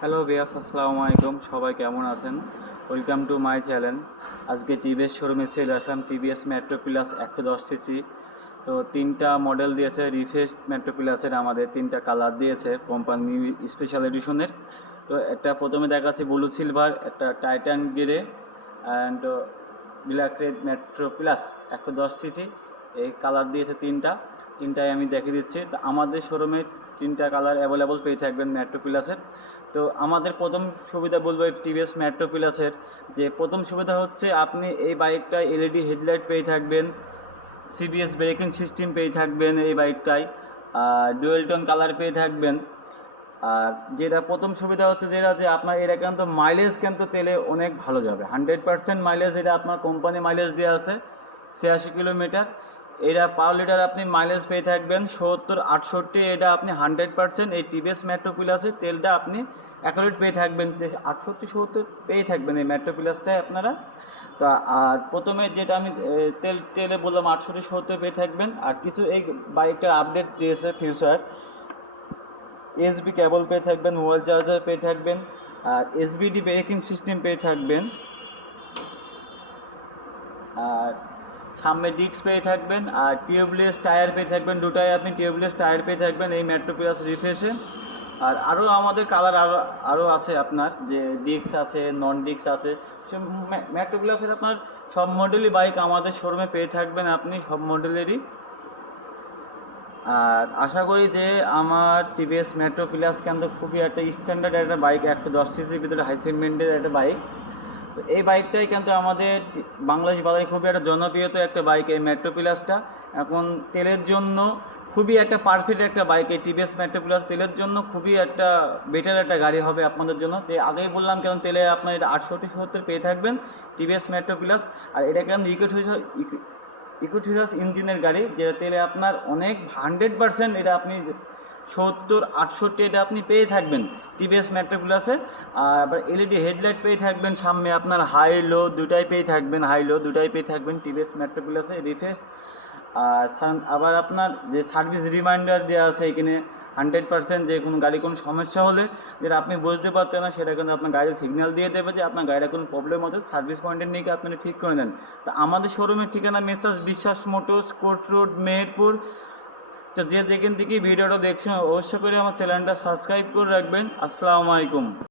Hello viewers, আসসালামু আলাইকুম। সবাই কেমন আছেন? Welcome to my channel. আজকে টিভিএস শোরুমে চলে আসলাম। TVS Metro plus 110 CC. তো তিনটা মডেল দিয়েছে রিফ্রেশ মেট্রো প্লাসের, আমাদের তিনটা কালার দিয়েছে কোম্পানি স্পেশাল এডিশনের। তো একটা প্রথমে দেখাচ্ছি ব্লু সিলভার, একটা Titan grey and black red metro plus 110 CC. এই কালার দিয়েছে তিনটাই আমি দেখিয়ে দিচ্ছি। তো আমাদের শোরুমে তিনটা কালার অ্যাভেলেবল পেয়ে থাকবেন মেট্রো প্লাসের। তো আমাদের প্রথম সুবিধা বলবো টিভিএস মেট্রো প্লাসের, যে প্রথম সুবিধা হচ্ছে আপনি এই বাইকটায় এলইডি হেডলাইট পেয়ে থাকবেন, সিবিএস ব্রেকিং সিস্টেম পেয়ে থাকবেন এই বাইকটায়, আর ডুয়েল টোন কালার পেয়ে থাকবেন। আর যেটা প্রথম সুবিধা হচ্ছে যেটা, যে আপনার এটা কিন্তু মাইলেজ কিন্তু তেলে অনেক ভালো যাবে, 100% মাইলেজ। এটা আপনার কোম্পানি মাইলেজ দেওয়া আছে 86 কিলোমিটার। এটা পার লিটার আপনি মাইলেজ পেয়ে থাকবেন 70-68। এটা আপনি 100% এই টিভিএস মেট্রো প্লাসের তেলটা আপনি অ্যাকুরেট পেয়ে থাকবেন, 68-70 পেয়ে থাকবেন এই মেট্রো প্লাসটায় আপনারা। তা আর প্রথমে যেটা আমি তেলে বললাম 68-70 পেয়ে থাকবেন। আর কিছু এই বাইকটার আপডেট দিয়েছে ফিউচার, ইউএসবি কেবল পেয়ে থাকবেন, মোবাইল চার্জার পেয়ে থাকবেন, আর এসবিডি ব্রেকিং সিস্টেম পেয়ে থাকবেন, আর সামনে ডিস্ক পেয়ে থাকবেন, আর টিউবলেস টায়ার পেয়ে থাকবেন। দুটাই আপনি টিউবলেস টায়ার পেয়ে থাকবেন এই মেট্রো প্লাস রিফ্রেশে। আর আরও আমাদের কালার আরও আছে আপনার, যে ডিস্ক আছে, নন ডিস্ক আছে। মেট্রো প্লাসের আপনার সব মডেলই বাইক আমাদের শোরুমে পেয়ে থাকবেন আপনি, সব মডেলেরই। আর আশা করি যে আমার টিভিএস মেট্রো প্লাস কিন্তু খুবই একটা স্ট্যান্ডার্ড একটা বাইক, 110 সিসির ভিতরে হাই সেগমেন্টের একটা বাইক। তো এই বাইকটাই কিন্তু আমাদের বাংলাদেশ বাজারে খুবই একটা জনপ্রিয়তা একটা বাইক এই মেট্রো প্লাসটা। এখন তেলের জন্য খুবই একটা পারফেক্ট একটা বাইক এই টিভিএস মেট্রো প্লাস। তেলের জন্য খুবই একটা বেটার একটা গাড়ি হবে আপনাদের জন্য। তো আগেই বললাম কেন তেলে আপনার এটা 68-70 পেয়ে থাকবেন টিভিএস মেট্রো প্লাস। আর এটা কেন ইকোথিরাস ইঞ্জিনের গাড়ি, যেটা তেলে আপনার অনেক 100% এটা আপনি 70-68 এটা আপনি পেয়ে থাকবেন টিভিএস মেট্রো প্লাসে। আর আবার এলইডি হেডলাইট পেয়ে থাকবেন সামনে আপনার, হাই লো দুটাই পেয়ে থাকবেন, টিভিএস মেট্রো প্লাসে রিফ্রেশ। আর আবার আপনার যে সার্ভিস রিমাইন্ডার দেওয়া আছে এখানে 100%, যে কোনো গাড়ি কোনো সমস্যা হলে যেটা আপনি বুঝতে পারতেন না সেটা কিন্তু আপনার গাড়ির সিগন্যাল দিয়ে দেবে যে আপনার গাড়ির কোনো প্রবলেম হচ্ছে, সার্ভিস পয়েন্টের নিয়ে আপনারা ঠিক করে নেন। তো আমাদের শোরুমের ঠিকানা মেসার্স বিশ্বাস মোটরস, কোর্ট রোড, মেহেরপুর। তো যে যেখান থেকে ভিডিওটা দেখছেন অবশ্যই করে আমার চ্যানেলটা সাবস্ক্রাইব করে রাখবেন। আসসালামু আলাইকুম।